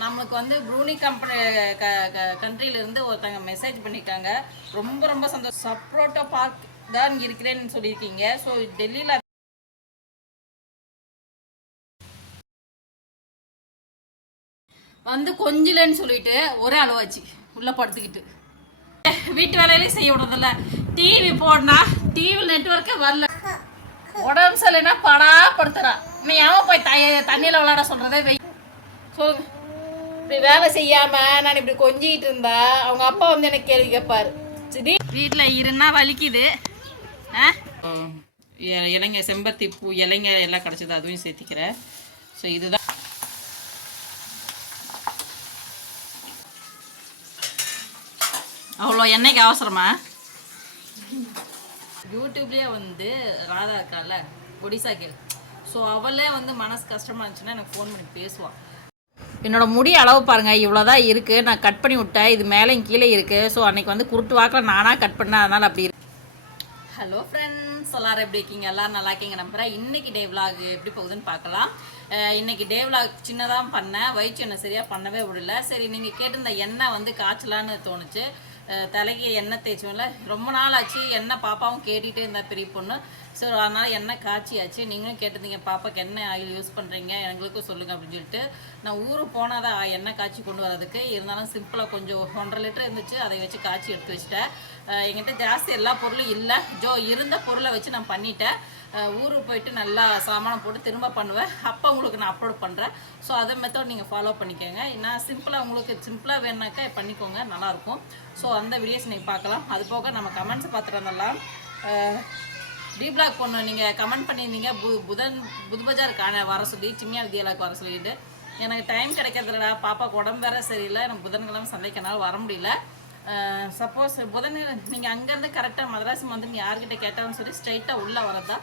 நம்மளுக்கு வந்து Brunei company க கண்ட்ரியிலேருந்து ஒருத்தங்க மெசேஜ் பண்ணியிருக்காங்க ரொம்ப ரொம்ப சந்தோஷம். சப்ரோட்டோ பார்க் தான் இருக்கிறேன்னு சொல்லியிருக்கீங்க. ஸோ டெல்லியில் வந்து கொஞ்சலன்னு சொல்லிட்டு ஒரே அளவாச்சு உள்ளே படுத்துக்கிட்டு. வீட்டு வேலையிலையும் செய்ய விடுறதில்ல. டிவி போடனா டிவி நெட்ஒர்க்கே வரல. உடம்பு சரியில்லைன்னா படா படுத்துறா. நீ ஏன் போய் த தண்ணியில் விளையாட சொல்கிறதே வெய் சொல்லுங்க இப்படி வேலை செய்யாம நான் இப்படி கொஞ்சிட்டு இருந்தா அவங்க அப்பா வந்து எனக்கு கேள்வி கேட்பாரு. சரி வீட்டில் இருந்தா வலிக்குது. ஆ? இலைங்க செம்பருத்தி பூ இலைங்க எல்லாம் கிடச்சிது அதுவும் சேர்த்திக்கிறேன் ஸோ இதுதான். அவ்வளோ எண்ணெய்க்கு அவசரமா? யூடியூப்லேயே வந்து ராதா இருக்கால ஒடிசா கேள் ஸோ அவளே வந்து மனசு கஷ்டமாக இருந்துச்சுன்னா எனக்கு ஃபோன் பண்ணி பேசுவாள் என்னோட முடி அளவு பாருங்கள் இவ்வளோ தான் இருக்குது நான் கட் பண்ணி விட்டேன். இது மேலேயும் கீழே இருக்குது ஸோ அன்னைக்கு வந்து குருட்டு வாக்கில் நானாக கட் பண்ணேன். அதனால் அப்படி இருக்கு. ஹலோ ஃப்ரெண்ட்ஸ் எல்லாரும் எப்படி இருக்கீங்க? எல்லாரும் நல்லா இருக்கீங்க நம்புறேன். இன்றைக்கி டே vlog எப்படி போகுதுன்னு பார்க்கலாம். இன்றைக்கி இன்னைக்கு டே vlog சின்னதாக பண்ணேன். வயிற்று எண்ணெய் சரியாக பண்ணவே விடல. சரி நீங்கள் கேட்டிருந்த எண்ணெய் வந்து காய்ச்சலான்னு தோணுச்சு. தலைக்கு எண்ணெய் தேய்ச்சோம்ல ரொம்ப நாள் ஆச்சு. எண்ணெய் பாப்பாவும் கேட்டுகிட்டே இருந்தா பெரிய பொண்ணு. ஸோ அதனால் எண்ணெய் காய்ச்சியாச்சு நீங்களும் கேட்டிருந்தீங்க பாப்பாக்கு என்ன ஆயில் யூஸ் பண்ணுறீங்க எங்களுக்கும் சொல்லுங்கள் அப்படின்னு சொல்லிட்டு. நான் ஊருக்கு போனால் தான் எண்ணெய் காய்ச்சி கொண்டு வரதுக்கு இருந்தாலும் சிம்பிளாக கொஞ்சம் ஒன்றரை லிட்டர் இருந்துச்சு. அதை வச்சு காய்ச்சி எடுத்து வச்சுட்டேன். எங்கிட்ட ஜாஸ்தி எல்லா பொருளும் இல்லை. ஜோ இருந்த பொருளை வச்சு நான் பண்ணிட்டேன். ஊருக்கு போயிட்டு நல்லா சாமானம் போட்டு திரும்ப பண்ணுவேன். அப்போ உங்களுக்கு நான் அப்லோட் பண்ணுறேன் ஸோ அதை மெத்தட் நீங்கள் ஃபாலோ பண்ணிக்கோங்க. நான் சிம்பிளாக உங்களுக்கு சிம்பிளாக வேணுனாக்கா பண்ணிக்கோங்க. நல்லாயிருக்கும் ஸோ அந்த வீடியோஸ் நீங்கள் பார்க்கலாம். அது போக நம்ம கமெண்ட்ஸ் பார்த்துட்டு வந்துடலாம் பிளாக் பண்ணோம் நீங்கள் கமெண்ட் பண்ணியிருந்தீங்க. பு புதன் புது பஜார் காண வர சொல்லி சிம்மியா வித்யாலாக்கு வர சொல்லிட்டு. எனக்கு டைம் கிடைக்கிறதுலடா. பாப்பாவுக்கு உடம்பு வேற சரியில்லை. எனக்கு புதன்கிழமை சந்தைக்கனால வர முடியல. சப்போஸ் புதன் நீங்கள் அங்கேருந்து கரெக்டாக மதராசி மந்திரி யார்கிட்ட கேட்டாலும் சொல்லி ஸ்ட்ரைட்டாக உள்ளே வரதா.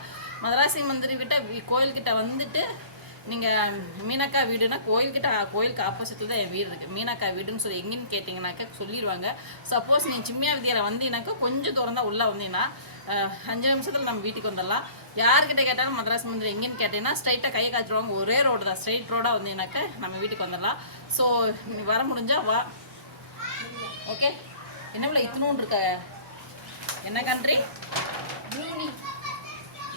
மதராசி மந்திரி விட்ட கோயில்கிட்ட வந்துட்டு நீங்கள் மீனாக்கா வீடுனா கோயில்கிட்ட கோயிலுக்கு ஆப்போசிட்டில் தான் என் வீடு இருக்குது மீனாக்கா வீடுன்னு சொல்லி எங்கேன்னு கேட்டிங்கனாக்கா சொல்லிடுவாங்க. சப்போஸ் நீ சிம்மியா வித்யாவில் வந்தீங்கன்னாக்கா கொஞ்சம் தூரம் தான் உள்ளே வந்தீங்கன்னா அஞ்சு நிமிஷத்தில் நம்ம வீட்டுக்கு வந்துடலாம். யார்கிட்ட கேட்டாலும் மദ്രാஸ் மந்திரி எங்கேன்னு கேட்டீங்கன்னா ஸ்ட்ரைட்டாக கையை காய்ச்சிருவாங்க ஒரே ரோடு தான். ஸ்ட்ரைட் ரோடாக வந்தீங்கன்னாக்கா நம்ம வீட்டுக்கு வந்துடலாம். ஸோ நீ வர முடிஞ்சா வா. ஓகே என்ன பிள்ளை இத்தனூன் இருக்க? என்ன கண்ட்ரி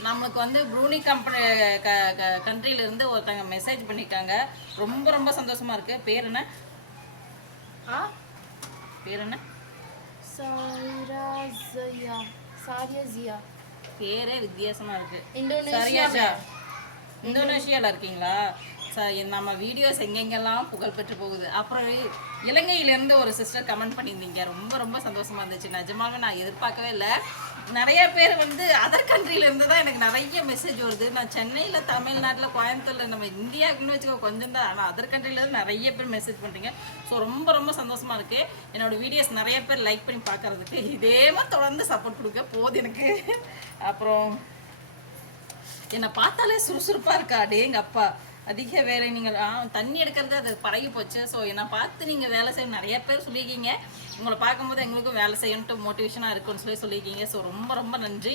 நம்மளுக்கு வந்து ப்ரூனி கம்பெனி க க கண்ட்ரியிலேருந்து ஒருத்தங்க மெசேஜ் பண்ணியிருக்காங்க. ரொம்ப ரொம்ப சந்தோஷமா இருக்கு. பேர் என்ன? பேர் என்ன? Saira Saria Zia. பேரே வித்தியாசமா இருக்கு. சரியாஜா இந்தோனேஷியாவில் இருக்கீங்களா? நம்ம வீடியோஸ் எங்கெங்கெல்லாம் புகழ்பெற்று போகுது? அப்புறம் இலங்கையிலேருந்து ஒரு சிஸ்டர் கமெண்ட் பண்ணியிருந்தீங்க. ரொம்ப ரொம்ப சந்தோஷமா இருந்துச்சு. நிஜமாவே நான் எதிர்பார்க்கவே இல்லை. நிறைய பேர் வந்து அதர் கண்ட்ரிலேருந்து தான் எனக்கு நிறைய மெசேஜ் வருது. நான் சென்னையில் தமிழ்நாட்டில் கோயம்புத்தூரில் நம்ம இந்தியாவுக்குன்னு வச்சுக்கோ கொஞ்சம் தான். ஆனால் அதர் கண்ட்ரிலேருந்து நிறைய பேர் மெசேஜ் பண்ணுறீங்க ஸோ ரொம்ப ரொம்ப சந்தோஷமா இருக்கு. என்னோட வீடியோஸ் நிறைய பேர் லைக் பண்ணி பார்க்கறதுக்கு. இதே மாதிரி தொடர்ந்து சப்போர்ட் கொடுக்க போகுது எனக்கு. அப்புறம் என்னை பார்த்தாலே சுறுசுறுப்பாக இருக்கா? அடேங்க அப்பா. அதிக வேலை நீங்கள் ஆ தண்ணி எடுக்கிறது அது பழகி போச்சு. ஸோ என்னை பார்த்து நீங்கள் வேலை செய்ய நிறைய பேர் சொல்லியிருக்கீங்க. உங்களை பார்க்கும்போது எங்களுக்கும் வேலை செய்யணுட்டு மோட்டிவேஷனாக இருக்குன்னு சொல்லி சொல்லியிருக்கீங்க. ஸோ ரொம்ப ரொம்ப நன்றி.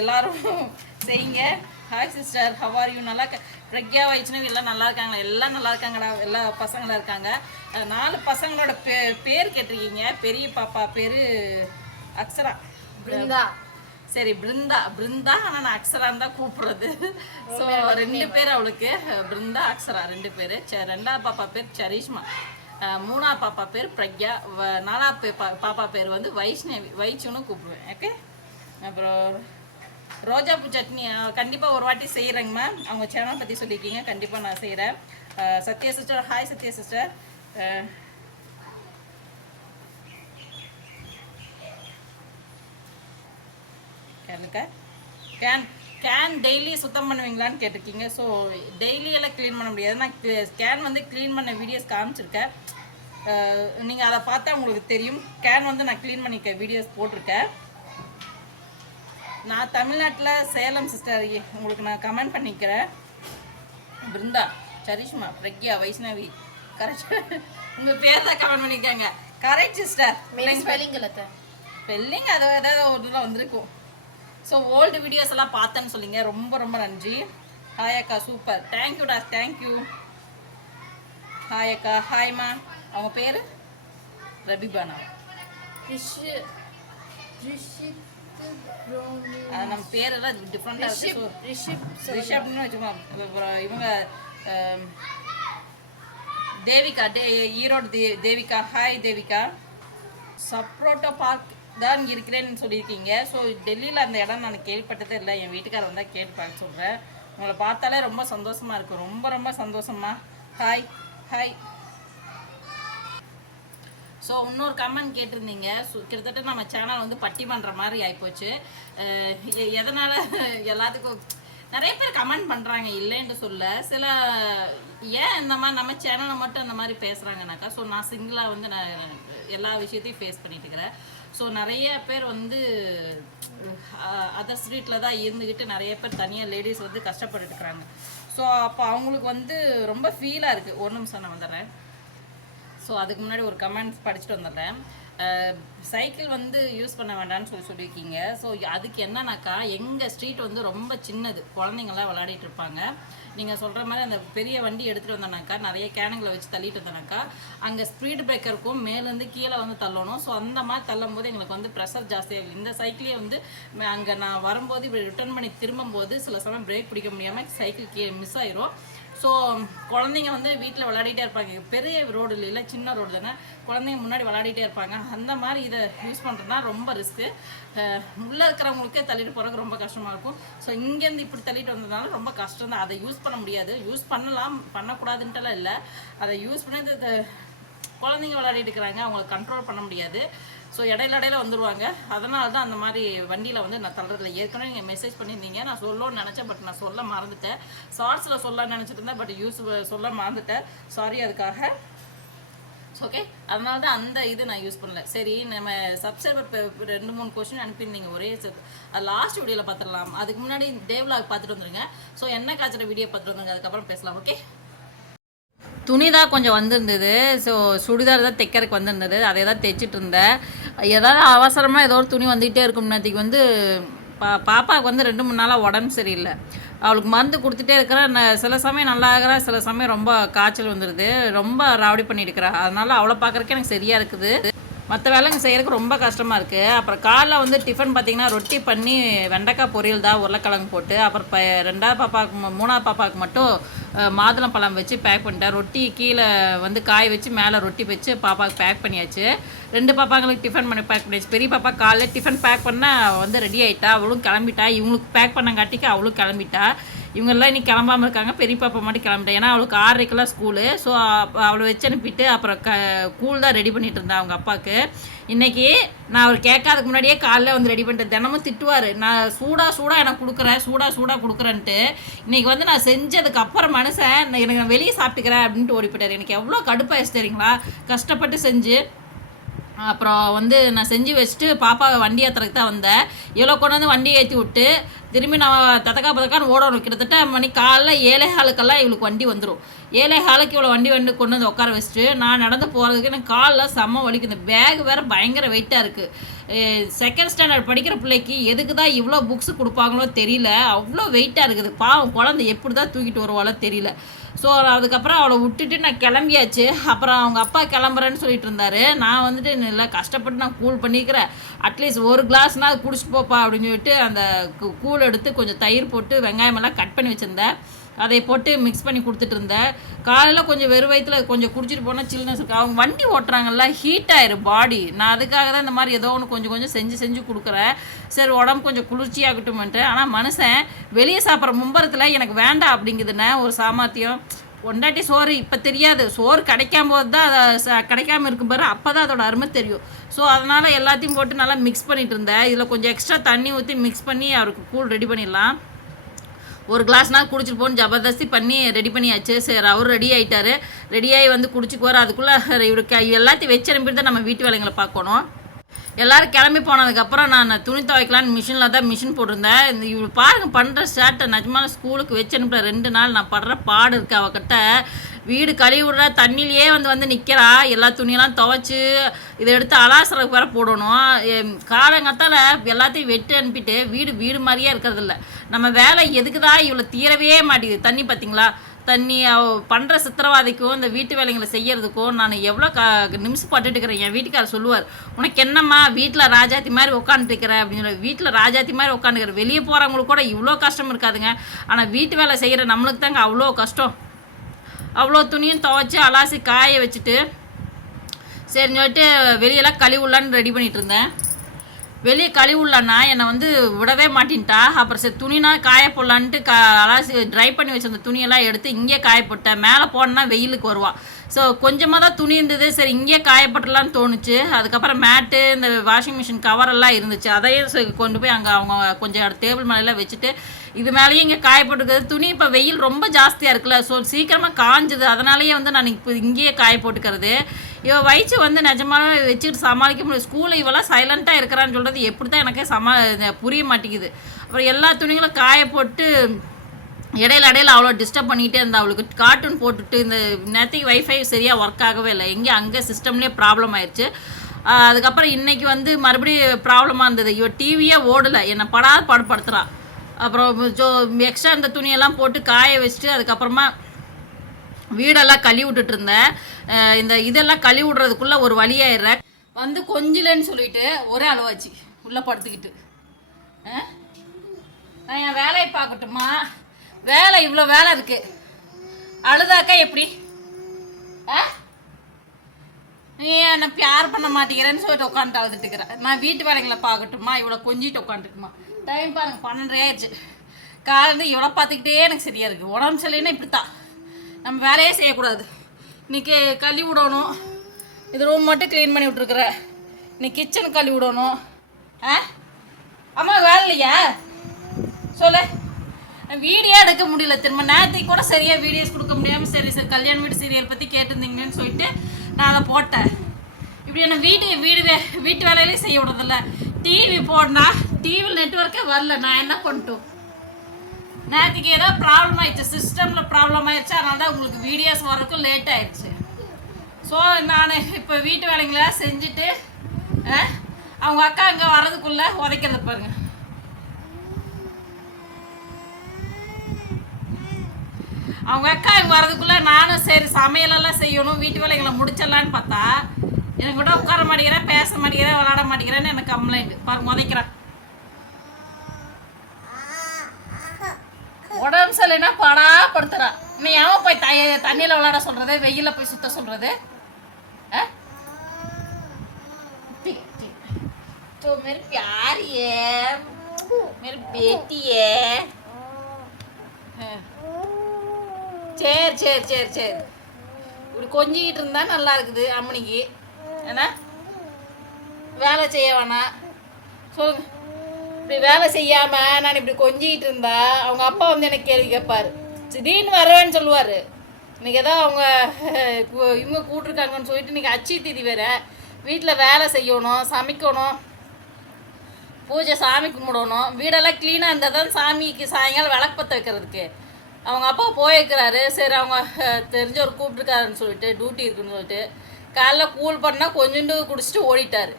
எல்லாரும் செய்யுங்க. ஹாய் சிஸ்டர் ஹவார் யூ நல்லா பிரக்யா வைஷ்ணவ் எல்லாம் நல்லா இருக்காங்க எல்லாம் நல்லா இருக்காங்கடா. எல்லா பசங்களும் இருக்காங்க. நாலு பசங்களோட பே பேர் கேட்டிருக்கீங்க. பெரிய பாப்பா பேர் அக்ஷரா. பிருந்தா. சரி பிருந்தா பிருந்தா ஆனால் நான் அக்ஷரான்னு தான் கூப்பிடுறது. ஸோ ரெண்டு பேர் அவளுக்கு. பிருந்தா அக்ஷரா ரெண்டு பேர். ரெண்டாவது பாப்பா பேர் சரிஷ்மா. மூணாவது பாப்பா பேர் பிரக்யா. பே- பா- பாப்பா பேர் வந்து வைஷ்ணவி வைச்சுன்னு கூப்பிடுவேன். ஓகே அப்புறம் ரோஜாப்பூ சட்னி கண்டிப்பாக ஒரு வாட்டி செய்கிறேங்க மேம் அவங்க சேனல் பற்றி சொல்லியிருக்கீங்க கண்டிப்பாக நான் செய்கிறேன் Sathya sister hi Sathya sister எனக்கு கேன் கேன் டெய்லி சுத்தம் பண்ணுவீங்களான்னு கேட்டிருக்கீங்க. ஸோ டெய்லியெல்லாம் க்ளீன் பண்ண முடியாது. நான் கேன் வந்து க்ளீன் பண்ண வீடியோஸ் காமிச்சிருக்கேன். நீங்கள் அதை பார்த்தா உங்களுக்கு தெரியும். கேன் வந்து நான் க்ளீன் பண்ணிக்க வீடியோஸ் போட்டிருக்கேன். நான் தமிழ்நாட்டில் சேலம் சிஸ்டர் உங்களுக்கு நான் கமெண்ட் பண்ணிக்கிறேன். பிருந்தா சரிஷ்மா பிரக்யா வைஷ்ணவி கரெக்ட் உங்கள் பேர் தான் கமெண்ட் பண்ணிக்கோங்க கரெக்ட் சிஸ்டர் ஸ்பெல்லிங் ஸ்பெல்லிங் அது ஏதாவது ஒரு இதெல்லாம் வந்திருக்கும். ஸோ ஓல்டு வீடியோஸ் எல்லாம் பார்த்தேன்னு சொல்லிங்க. ரொம்ப ரொம்ப நன்றி. ஹாய் அக்கா. சூப்பர் தேங்க்யூடா தேங்க்யூ ஹாய் அக்கா. ஹாய்மா அவங்க பேர்? ரபிபானா. நம்ம பேரெல்லாம் டிஃப்ரெண்ட்டாக ரிஷிப் இருக்குது ரிஷிப் ரிஷப்னு வச்சுக்கோங்க. இவங்க தேவிகா. டே ஈரோடு தே தேவிகா. ஹாய் தேவிகா. சப்ரோட்டோ பார்க் தான் இருக்கிறேன்னு சொல்லியிருக்கீங்க. ஸோ டெல்லியில் அந்த இடம் நான் கேள்விப்பட்டதே இல்லை. என் வீட்டுக்காரர் வந்தால் கேட்டு சொல்கிறேன் உங்களை பார்த்தாலே ரொம்ப சந்தோஷமாக இருக்கும் ரொம்ப ரொம்ப சந்தோஷமா. ஹாய் ஹாய் ஸோ இன்னொரு கமெண்ட் கேட்டிருந்தீங்க. ஸோ கிட்டத்தட்ட நம்ம சேனல் வந்து பட்டி பண்ணுற மாதிரி ஆகிப்போச்சு எதனால் எல்லாத்துக்கும் நிறைய பேர் கமெண்ட் பண்ணுறாங்க இல்லைன்னு சொல்ல. சில ஏன் இந்த மாதிரி நம்ம சேனலை மட்டும் அந்த மாதிரி பேசுகிறாங்கனாக்கா ஸோ நான் சிங்கிளாக வந்து நான் எல்லா விஷயத்தையும் ஃபேஸ் பண்ணிட்டு இருக்கிறேன் ஸோ நிறைய பேர் வந்து அதர் ஸ்ட்ரீட்டில் தான் இருந்துக்கிட்டு நிறைய பேர் தனியாக லேடிஸ் வந்து கஷ்டப்பட்டுட்டு இருக்கிறாங்க ஸோ அப்போ அவங்களுக்கு வந்து ரொம்ப ஃபீலாக இருக்குது ஒரு நிமிஷம் நான் வந்துடுறேன். ஸோ அதுக்கு முன்னாடி ஒரு கமெண்ட்ஸ் படிச்சுட்டு வந்துடுறேன். சைக்கிள் வந்து யூஸ் பண்ண வேண்டாம்னு சொல்லி சொல்லியிருக்கீங்க. ஸோ அதுக்கு என்னன்னாக்கா எங்கள் ஸ்ட்ரீட் வந்து ரொம்ப சின்னது. குழந்தைங்களாம் விளையாடிட்டு இருப்பாங்க. நீங்கள் சொல்கிற மாதிரி அந்த பெரிய வண்டி எடுத்துகிட்டு வந்தோன்னாக்கா நிறைய கேனுங்களை வச்சு தள்ளிட்டு வந்தோன்னாக்கா அங்கே ஸ்பீடு பிரேக்கருக்கும் மேலேருந்து கீழே வந்து தள்ளணும். ஸோ அந்த மாதிரி தள்ளும் போது எங்களுக்கு வந்து ப்ரெஷர் ஜாஸ்தியாகும் இந்த சைக்கிளே வந்து அங்கே நான் வரும்போது இப்படி ரிட்டர்ன் பண்ணி திரும்பும்போது சில சமயம் பிரேக் பிடிக்க முடியாமல் சைக்கிள் கீழே மிஸ் ஆயிரும். ஸோ குழந்தைங்க வந்து வீட்டில் விளையாடிட்டே இருப்பாங்க. பெரிய ரோடு இல்லை சின்ன ரோடு தானே. குழந்தைங்க முன்னாடி விளையாடிட்டே இருப்பாங்க. அந்த மாதிரி இதை யூஸ் பண்ணுறதுனா ரொம்ப ரிஸ்க்கு உள்ளே இருக்கிறவங்களுக்கே தள்ளிட்டு போகிறதுக்கு ரொம்ப கஷ்டமாக இருக்கும். ஸோ இங்கேருந்து இப்படி தள்ளிட்டு வந்ததுனால ரொம்ப கஷ்டம் தான். அதை யூஸ் பண்ண முடியாது. யூஸ் பண்ணலாம் பண்ணக்கூடாதுன்ட்டுலாம் இல்லை. அதை யூஸ் பண்ணி குழந்தைங்க விளையாடிட்டு இருக்கிறாங்க. அவங்களை கண்ட்ரோல் பண்ண முடியாது. ஸோ இடையில இடையில வந்துருவாங்க. அதனால தான் அந்த மாதிரி வண்டியில் வந்து நான் தள்ளுறதில்ல. ஏற்கனவே நீங்கள் மெசேஜ் பண்ணியிருந்தீங்க. நான் சொல்லணும்னு நினச்சேன் பட் நான் சொல்ல மறந்துட்டேன். ஷார்ட்ஸில் சொல்ல நினச்சிட்டு இருந்தேன் பட் யூஸ் சொல்ல மறந்துட்டேன். சாரி அதுக்காக. ஓகே அதனால தான் அந்த இது நான் யூஸ் பண்ணல. சரி நம்ம சப்ஸ்கிரைபர் ரெண்டு மூணு கொஸ்டின் அனுப்பியிருந்தீங்க. ஒரே லாஸ்ட் வீடியோவில் பார்த்துடலாம். அதுக்கு முன்னாடி டேவ்லாக் பார்த்துட்டு வந்துருங்க. ஸோ என்ன காய்ச்சற வீடியோ பார்த்துட்டு வந்துருங்க. அதுக்கப்புறம் பேசலாம் ஓகே துணி தான் கொஞ்சம் வந்திருந்தது. ஸோ சுடிதார் தான் தைக்கிறதுக்கு வந்திருந்தது. அதை தான் தைச்சிட்டு இருந்தேன். ஏதாவது அவசரமாக ஏதோ ஒரு துணி வந்துக்கிட்டே இருக்கும் நேற்றுக்கு வந்து பா பாப்பாவுக்கு வந்து ரெண்டு மூணு நாளாக உடம்பு சரியில்லை. அவளுக்கு மருந்து கொடுத்துட்டே இருக்கிறேன் சில சமயம் நல்லா ஆகிறா சில சமயம் ரொம்ப காய்ச்சல் வந்துடுது ரொம்ப ராவடி பண்ணிட்டு அதனால் அவளை பார்க்குறக்கே எனக்கு சரியாக இருக்குது. மற்ற வேலைங்க செய்கிறதுக்கு ரொம்ப கஷ்டமாக இருக்குது அப்புறம் காலைல வந்து டிஃபன் பார்த்தீங்கன்னா ரொட்டி பண்ணி வெண்டைக்காய் பொரியல் தான் உருளைக்கிழங்கு போட்டு அப்புறம் இப்போ ரெண்டாவது பாப்பாவுக்கு மூணாவது பாப்பாவுக்கு மட்டும் மாதுளம் மாதுளம்பழம் வச்சு பேக் பண்ணிட்டேன். ரொட்டி கீழே வந்து காய வச்சு மேலே ரொட்டி வச்சு பாப்பாவுக்கு பேக் பண்ணியாச்சு. ரெண்டு பாப்பாங்களுக்கு டிஃபன் பண்ணி பேக் பண்ணிடுச்சு பெரிய பாப்பா காலைல டிஃபன் பேக் பண்ணால் வந்து ரெடி ஆகிட்டா அவளும் கிளம்பிட்டா இவங்களுக்கு பேக் பண்ணங்காட்டிக்கு அவளும் கிளம்பிட்டா. இவங்கெல்லாம் இன்னைக்கு கிளம்பாமல் இருக்காங்க பெரிய பாப்பா மட்டும் கிளம்பிட்டேன் ஏன்னா அவளுக்கு ஆறரைக்கெல்லாம் ஸ்கூலு ஸோ அவளை வச்சு அனுப்பிட்டு அப்புறம் க கூழ் தான் ரெடி பண்ணிட்டு இருந்தேன் அவங்க அப்பாவுக்கு இன்றைக்கி நான் அவர் கேட்காதுக்கு முன்னாடியே காலைல வந்து ரெடி பண்ணிட்டு தினமும் திட்டுவார். நான் சூடாக சூடாக எனக்கு கொடுக்குறேன் சூடாக சூடாக கொடுக்குறேன்ட்டு. இன்றைக்கி வந்து நான் செஞ்சதுக்கு அப்புறம் மனுஷன் எனக்கு நான் வெளியே சாப்பிட்டுக்கிறேன் அப்படின்ட்டு ஓடிப்பிட்டார் எனக்கு எவ்வளோ கடுப்பாயிடுச்சு தெரியுங்களா? கஷ்டப்பட்டு செஞ்சு அப்புறம் வந்து நான் செஞ்சு வச்சுட்டு பாப்பாவை வண்டி ஏற்றுறதுக்கு தான் வந்தேன். இவ்வளோ கொண்டு வந்து வண்டி ஏற்றி விட்டு திரும்பி நான் தத்தக்கா பதக்கான்னு ஓடணும் கிட்டத்தட்ட மணி காலைல ஏழை ஹாலுக்கெல்லாம் இவளுக்கு வண்டி வந்துடும் ஏழை ஹாலுக்கு இவ்வளோ வண்டி வண்டி கொண்டு வந்து உட்கார வச்சுட்டு நான் நடந்து போகிறதுக்கு எனக்கு காலில் செம்ம வலிக்குது. இந்த பேக் வேறு பயங்கர வெயிட்டாக இருக்குது செகண்ட் ஸ்டாண்டர்ட் படிக்கிற பிள்ளைக்கு எதுக்கு தான் இவ்வளோ புக்ஸ் கொடுப்பாங்களோ தெரியல. அவ்வளோ வெயிட்டாக இருக்குது. பாவம் குழந்தை எப்படி தான் தூக்கிட்டு வருவாளோ தெரியல. ஸோ அதுக்கப்புறம் அவளை விட்டுட்டு நான் கிளம்பியாச்சு. அப்புறம் அவங்க அப்பா கிளம்புறேன்னு சொல்லிட்டு இருந்தாரு. நான் வந்துட்டு இல்லை கஷ்டப்பட்டு நான் கூல் பண்ணிக்கிறேன். அட்லீஸ்ட் ஒரு கிளாஸ்னால் குடிச்சிட்டு போப்பா அப்படின்னு சொல்லிட்டு அந்த கூ- கூழ் எடுத்து கொஞ்சம் தயிர் போட்டு வெங்காயமெல்லாம் கட் பண்ணி வச்சுருந்தேன். அதை போட்டு மிக்ஸ் பண்ணி கொடுத்துட்டு இருந்தேன் காலையில் கொஞ்சம் வெறும் வயிற்றுல கொஞ்சம் குடிச்சிட்டு போனால் சில்னஸ் இருக்குது அவங்க வண்டி ஓட்டுறாங்கல்ல ஹீட் ஆயிரும் பாடி நான் அதுக்காக தான் இந்த மாதிரி ஏதோ ஒன்று கொஞ்சம் கொஞ்சம் செஞ்சு செஞ்சு கொடுக்குறேன். சரி உடம்பு கொஞ்சம் குளிர்ச்சியாகட்டும்ன்ட்டு. ஆனால் மனுஷன் வெளியே சாப்பிட்ற மும்பரத்தில் எனக்கு வேண்டாம் அப்படிங்குதுண்ணே ஒரு சாமர்த்தியம். பொண்டாட்டி சோறு இப்போ தெரியாது. சோறு கிடைக்காம போது தான் அதை ச- கிடைக்காம இருக்கும் பாரு. அப்போ தான் அதோட அருமை தெரியும். ஸோ அதனால் எல்லாத்தையும் போட்டு நல்லா மிக்ஸ் பண்ணிட்டு இருந்தேன் இதில் கொஞ்சம் எக்ஸ்ட்ரா தண்ணி ஊற்றி மிக்ஸ் பண்ணி அவருக்கு கூழ் ரெடி பண்ணிடலாம். ஒரு கிளாஸ்னால் குடிச்சிட்டு போன்னு ஜபர்தஸ்தி பண்ணி ரெடி பண்ணியாச்சு. சரி அவர் ரெடி ஆகிட்டாரு ரெடியாகி வந்து குடிச்சுக்குவார். அதுக்குள்ளே இவருக்கு எல்லாத்தையும் வச்சு அனுப்பிட்டு தான் நம்ம வீட்டு வேலைங்களை பார்க்கணும். எல்லோரும் கிளம்பி போனதுக்கப்புறம் நான் துணி துவைக்கலான்னு மிஷினில் தான் மிஷின் போட்டிருந்தேன். இந்த இவள் பாருங்கள் பண்ணுற ஷர்ட்டை நிஜமான ஸ்கூலுக்கு வச்சு அனுப்புற ரெண்டு நாள் நான் படுற பாடு இருக்கு அவகிட்ட. வீடு கழுவி விடுறா தண்ணியிலேயே வந்து வந்து நிற்கிறா எல்லா துணியெல்லாம் துவைச்சு இதை எடுத்து அலாசரக்கு வேற போடணும். காலங்கத்தால் எல்லாத்தையும் வெட்டி அனுப்பிட்டு வீடு வீடு மாதிரியே இருக்கிறதில்ல. நம்ம வேலை எதுக்குதான் இவ்வளோ தீரவே மாட்டேங்குது. தண்ணி பார்த்தீங்களா? தண்ணி பண்ணுற சித்திரவாதைக்கும் இந்த வீட்டு வேலைங்களை செய்கிறதுக்கும் நான் எவ்வளோ க நிமிஷம் பட்டுட்டுருக்கிறேன் என் வீட்டுக்காரர் சொல்லுவார் உனக்கு என்னம்மா வீட்டில் ராஜாத்தி மாதிரி உட்காந்துருக்கிற அப்படின்னு சொல்லி வீட்டில் ராஜாத்தி மாதிரி உட்காந்துக்கிற வெளியே போகிறவங்களுக்கு கூட இவ்வளோ கஷ்டம் இருக்காதுங்க. ஆனால் வீட்டு வேலை செய்கிற நம்மளுக்கு தாங்க அவ்வளோ கஷ்டம். அவ்வளோ துணியும் துவைச்சி அலாசி காய வச்சுட்டு சரின்னு சொல்லிட்டு வெளியெல்லாம் கழுவுலான்னு ரெடி பண்ணிட்டு இருந்தேன் வெளியே கழுவுலன்னா என்னை வந்து விடவே மாட்டின்ட்டா. அப்புறம் சரி துணினா காய போடலான்ட்டு க அலாசி ட்ரை பண்ணி வச்சிருந்த துணியெல்லாம் எடுத்து இங்கே காய போட்டேன். மேலே போனேன்னா வெயிலுக்கு வருவா. ஸோ கொஞ்சமாக தான் துணி இருந்தது. சரி இங்கேயே காயப்பட்டலான்னு தோணுச்சு. அதுக்கப்புறம் மேட்டு இந்த வாஷிங் மிஷின் கவரெல்லாம் இருந்துச்சு. அதையும் கொண்டு போய் அங்கே அவங்க கொஞ்சம் டேபிள் மேலாம் வச்சுட்டு இது மேலேயும் இங்கே காயப்போட்டுக்கிறது துணி இப்போ வெயில் ரொம்ப ஜாஸ்தியாக இருக்குல்ல. ஸோ சீக்கிரமாக காஞ்சுது. அதனாலேயே வந்து நான் இப்போ இங்கேயே காய போட்டுக்கிறது. இவ வயிற்று வந்து நிஜமாக வச்சுக்கிட்டு சமாளிக்க முடியும் ஸ்கூலில் இவெல்லாம் சைலண்ட்டாக இருக்கிறான்னு சொல்கிறது எப்படி தான் எனக்கே சமா புரிய மாட்டேங்குது. அப்புறம் எல்லா துணிகளும் காய போட்டு இடையில இடையில அவ்வளோ டிஸ்டர்ப் பண்ணிகிட்டே இருந்தா அவளுக்கு. கார்ட்டூன் போட்டுட்டு இந்த நேரத்துக்கு வைஃபை சரியாக ஒர்க் ஆகவே இல்லை. எங்கே அங்கே சிஸ்டம்லேயே ப்ராப்ளம் ஆயிடுச்சு அதுக்கப்புறம் இன்றைக்கி வந்து மறுபடியும் ப்ராப்ளமாக இருந்தது. இவள் டிவியே ஓடலை. என்னை படாத பாடுபடுத்துறா. அப்புறம் ஜோ எக்ஸ்ட்ரா இந்த துணியெல்லாம் போட்டு காய வச்சுட்டு அதுக்கப்புறமா வீடெல்லாம் கழுவி விட்டுட்டு இருந்தேன். இந்த இதெல்லாம் கழுவி விடுறதுக்குள்ளே ஒரு வழியாயிடுறேன். வந்து கொஞ்சிலன்னு சொல்லிட்டு ஒரே அளவாச்சு உள்ளே படுத்துக்கிட்டு. நான் என் வேலையை பார்க்கட்டுமா? வேலை இவ்வளோ வேலை இருக்கு. அழுதாக்கா எப்படி? ஆ நீ என்னை பியார் பண்ண மாட்டேங்கிறேன்னு சொல்லிட்டு உட்காந்துட்டு அழுதுட்டுக்கிறேன் நான் வீட்டு வேலைங்களை பார்க்கட்டுமா? இவ்வளோ கொஞ்சிட்டு உட்காந்துட்டுமா டைம் பாருங்க பன்னெண்டரை ஆயிடுச்சு. இவனை பார்த்துக்கிட்டே எனக்கு சரியாக இருக்குது உடம்பு சரியில்லைன்னா இப்படி தான் நம்ம வேலையே செய்யக்கூடாது. இன்னைக்கு கழுவி விடணும். இது ரூம் மட்டும் க்ளீன் பண்ணி விட்ருக்குற இன்னைக்கு கிச்சன் கழுவி விடணும். ஆ? அம்மா வேலை இல்லையா? சொல்லு. வீடியோ எடுக்க முடியல. திரும்ப நேரத்துக்கு கூட சரியாக வீடியோஸ் கொடுக்க முடியாமல் சரி சரி கல்யாண வீடு சீரியல் பற்றி கேட்டிருந்தீங்கன்னு சொல்லிட்டு நான் அதை போட்டேன். இப்படி வீட்டு வீடு வே வீட்டு வேலையிலையும் செய்ய விடுறதில்ல. டிவி போடனா டிவியில் நெட்ஒர்க்கே வரல. நான் என்ன பண்ணிட்டோம்? நேற்றுக்கு ஏதோ ப்ராப்ளம் ஆயிடுச்சு. சிஸ்டமில் ப்ராப்ளம் ஆயிடுச்சு. அதனால தான் உங்களுக்கு வீடியோஸ் வரக்கும் லேட் ஆயிடுச்சு. ஸோ நான் இப்போ வீட்டு வேலைங்களை செஞ்சுட்டு அவங்க அக்கா அங்கே வர்றதுக்குள்ளே உதைக்கிறது பாருங்க. அவங்க அக்கா இங்கே வர்றதுக்குள்ளே நானும் சரி சமையலெல்லாம் செய்யணும் வீட்டு வேலைகளை முடிச்சிடலான்னு பார்த்தா எனக்கு கூட உட்கார மாட்டேங்கிறேன் பேச மாட்டேங்கிறேன் விளாட மாட்டேங்கிறேன்னு எனக்கு கம்ப்ளைண்ட் பாருங்க உதைக்கிறேன் உடம்பு சரியில்லைன்னா படா படுத்துறா நீ ஏன் போய் த தண்ணியில் விளையாட சொல்றது வெயிலில் போய் சுத்த சொல்றது ஆ? டி- டி- तो मेरे प्यार ये मेरी बेटी है हाँ। சரி சரி சரி சரி இப்படி கொஞ்சிக்கிட்டு இருந்தா நல்லா இருக்குது அம்மனிக்கு என்ன? வேலை செய்ய வேணாம். சொல்லுங்க. இப்படி வேலை செய்யாம நான் இப்படி கொஞ்சிக்கிட்டு இருந்தா அவங்க அப்பா வந்து எனக்கு கேள்வி கேட்பாரு. திடீர்னு வரவேன்னு சொல்லுவார். இன்னைக்கு ஏதோ அவங்க இவங்க கூட்டிருக்காங்கன்னு சொல்லிட்டு இன்னைக்கு அச்சி திதி வேற. வீட்டில் வேலை செய்யணும் சமைக்கணும். பூஜை சாமி கும்பிடணும். வீடெல்லாம் க்ளீனாக இருந்தால் தான் சாமிக்கு சாயங்காலம் விளக்கு பற்ற வைக்கிறதுக்கு. அவங்க அப்பா போயிருக்கிறாரு. சரி அவங்க தெரிஞ்சவர் கூப்பிட்டுருக்காருன்னு சொல்லிட்டு டியூட்டி இருக்குன்னு சொல்லிட்டு. காலைல கூல் பண்ணால் கொஞ்சோண்டு குடிச்சிட்டு ஓடிட்டாரு.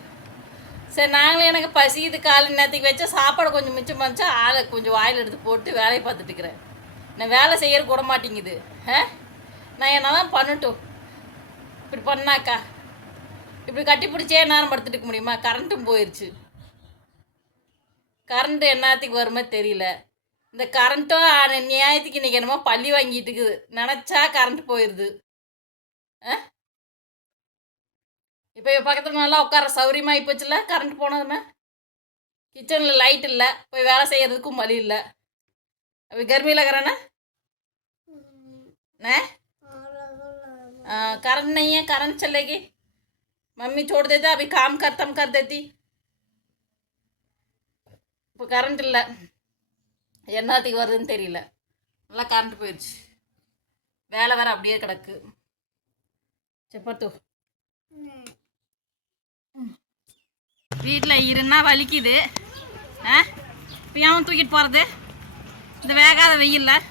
சரி நாங்களும் எனக்கு பசிக்குது காலை நேரத்துக்கு வச்சா சாப்பாடு கொஞ்சம் மிச்சம் பண்ணிச்சா ஆளை கொஞ்சம் வாயில் எடுத்து போட்டு வேலையை பார்த்துட்டுக்கிறேன் நான் வேலை செய்கிற கூட மாட்டேங்குது. ஆ? நான் என்ன தான் பண்ணட்டும். இப்படி பண்ணாக்கா? இப்படி கட்டி பிடிச்சே நேரம் படுத்துட்டு இருக்க முடியுமா? கரண்ட்டும் போயிடுச்சு கரண்ட் என்னத்துக்கு வருமோ தெரியல. இந்த கரண்ட்டும் நியாயத்துக்கு இன்னைக்கு என்னமோ பள்ளி வாங்கிட்டு இருக்குது. நினச்சா கரண்ட் போயிடுது ஆ? இப்போ பக்கத்தில் நல்லா உட்கார சௌரியமாகி போச்சுல கரண்ட் போனதுமே கிச்சனில் லைட் இல்லை போய் வேலை செய்யறதுக்கும் வழி இல்லை अभी गर्मी लग रहा ना नहीं करंट नहीं है करंट चलेगी मम्मी छोड़ देता अभी काम खत्म कर देती இப்போ கரண்ட் இல்லை என்னத்துக்கு வருதுன்னு தெரியல நல்லா கரண்ட் போயிடுச்சு வேலை வேற அப்படியே கிடக்கு செப்பத்து வீட்டில் இருன்னா வலிக்குது. ஆ? இப்போ ஏன் தூக்கிட்டு போகிறது இந்த வேகாத வெயில்ல.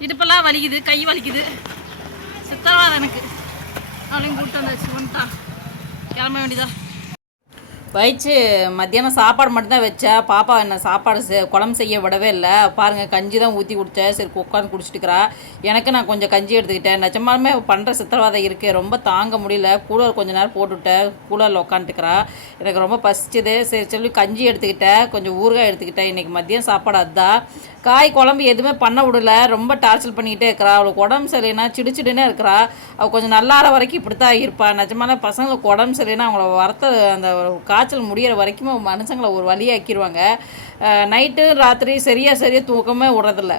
இடுப்பெல்லாம் வலிக்குது கை வலிக்குது. சித்தரவாதம் எனக்கு. அப்படின்னு கூப்பிட்டு வந்தாச்சு வந்துட்டான். கிளம்ப வேண்டியதா வயிற்று மத்தியானம் சாப்பாடு மட்டும்தான் வச்சா பாப்பா என்ன சாப்பாடு செ குழம்பு செய்ய விடவே இல்லை. பாருங்கள் கஞ்சி தான் ஊற்றி குடித்தேன் சரி உட்காந்து குடிச்சிட்டுக்கிறா எனக்கு நான் கொஞ்சம் கஞ்சி எடுத்துக்கிட்டேன். நிஜமாலுமே பண்ணுற சித்திரவாதம் இருக்குது ரொம்ப தாங்க முடியல. கூலர் கொஞ்சம் நேரம் போட்டுவிட்டேன் கூலரில் உட்காந்துட்டுக்கிறா எனக்கு ரொம்ப பசிச்சது. சரி சொல்லி கஞ்சி எடுத்துக்கிட்டேன் கொஞ்சம் ஊறுகாய் எடுத்துக்கிட்டேன் இன்றைக்கி மதியம் சாப்பாடு அதுதான். காய் குழம்பு எதுவுமே பண்ண விடல. ரொம்ப டார்ச்சர் பண்ணிக்கிட்டே இருக்கிறா. அவளுக்கு உடம்பு சரியில்லைனா சிடுச்சிடுன்னே இருக்கிறா. அவள் கொஞ்சம் நல்லாற வரைக்கும் இப்படி தான் இருப்பாள் நிஜமான பசங்களுக்கு உடம்பு சரியில்லைன்னா அவங்கள வரத்த அந்த காய்ச்சல் முடியிற வரைக்கும் மனுஷங்களை ஒரு வழியாக்கிடுவாங்க நைட்டு ராத்திரி சரியாக சரியாக தூக்கமே விடுறதில்ல.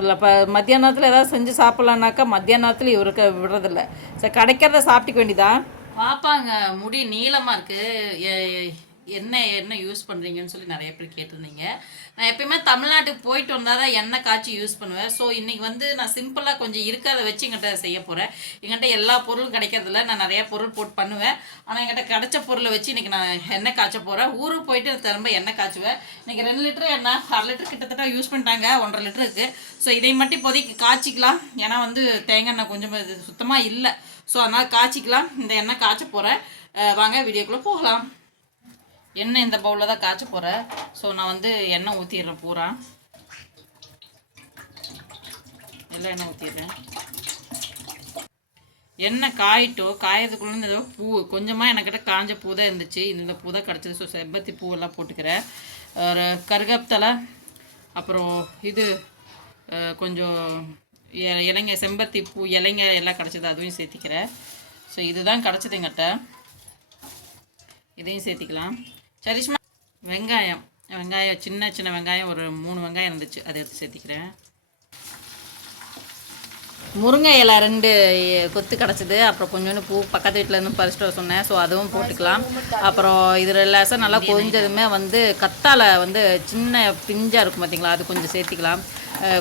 இல்லை இப்போ மத்தியானத்தில் ஏதாவது செஞ்சு சாப்பிட்லான்னாக்கா மத்தியானத்தில் இவருக்கு விடுறதில்ல. சரி கிடைக்கிறத சாப்பிட்டுக்க வேண்டியதான் பாப்பாங்க முடி நீளமாக இருக்குது என்ன என்ன யூஸ் பண்ணுறீங்கன்னு சொல்லி நிறைய பேர் கேட்டிருந்தீங்க. நான் எப்பயுமே தமிழ்நாட்டுக்கு போயிட்டு வந்தால் தான் எண்ணெய் காய்ச்சி யூஸ் பண்ணுவேன். ஸோ இன்றைக்கி வந்து நான் சிம்பிளாக கொஞ்சம் இருக்கிறத வச்சு எங்கிட்ட செய்ய போகிறேன் எங்கிட்ட எல்லா பொருளும் கிடைக்கிறதில்ல. நான் நிறையா பொருள் போட்டு பண்ணுவேன். ஆனால் எங்கிட்ட கிடைச்ச பொருளை வச்சு இன்றைக்கி நான் எண்ணெய் காய்ச்ச போகிறேன் ஊருக்கு போயிட்டு திரும்ப எண்ணெய் காய்ச்சுவேன். இன்றைக்கி ரெண்டு லிட்டர் எண்ணெய் அரை லிட்டர் கிட்டத்தட்ட யூஸ் பண்ணிட்டாங்க. ஒன்றரை லிட்டர் இருக்குது ஸோ இதை மட்டும் இப்போதைக்கு காய்ச்சிக்கலாம். ஏன்னா வந்து தேங்காய் எண்ணெய் கொஞ்சம் சுத்தமாக இல்லை. ஸோ அதனால் காய்ச்சிக்கலாம். இந்த எண்ணெய் காய்ச்ச போகிறேன் வாங்க வீடியோக்குள்ளே போகலாம். எண்ணெய் இந்த பவுலில் தான் காய்ச்ச போகிறேன் ஸோ நான் வந்து எண்ணெய் ஊற்றிடுறேன் பூரா. எல்லாம் எண்ணெய் ஊற்றிடுறேன் எண்ணெய் காயிட்டோ காயறதுக்குள்ளே இந்த பூ கொஞ்சமாக எனக்கிட்ட காஞ்ச பூ தான் இருந்துச்சு. இந்த பூ தான் கிடச்சிது. ஸோ செம்பருத்தி பூவெல்லாம் போட்டுக்கிறேன். ஒரு கருகப்தலை அப்புறம் இது கொஞ்சம் இலைங்க செம்பருத்தி பூ இலைங்க எல்லாம் கிடச்சிது. அதுவும் சேர்த்திக்கிறேன். ஸோ இதுதான் கிடச்சிது எங்கிட்ட இதையும் சேர்த்திக்கலாம். சரிஷ்மா. வெங்காயம். வெங்காயம் சின்ன சின்ன வெங்காயம் ஒரு மூணு வெங்காயம் இருந்துச்சு. அதை எடுத்து சேர்த்திக்கிறேன். முருங்கை இலை ரெண்டு கொத்து கிடச்சிது. அப்புறம் கொஞ்சோண்டு பூ பக்கத்து வீட்டிலேருந்து பறிச்சுட்டு பறிச்சிட்டு வர சொன்னேன். ஸோ அதுவும் போட்டுக்கலாம். அப்புறம் இது ரிலாக்ஸாக நல்லா கொஞ்சதுமே வந்து கத்தாழை வந்து சின்ன பிஞ்சாக இருக்கும் பார்த்தீங்களா அது கொஞ்சம் சேர்த்திக்கலாம்.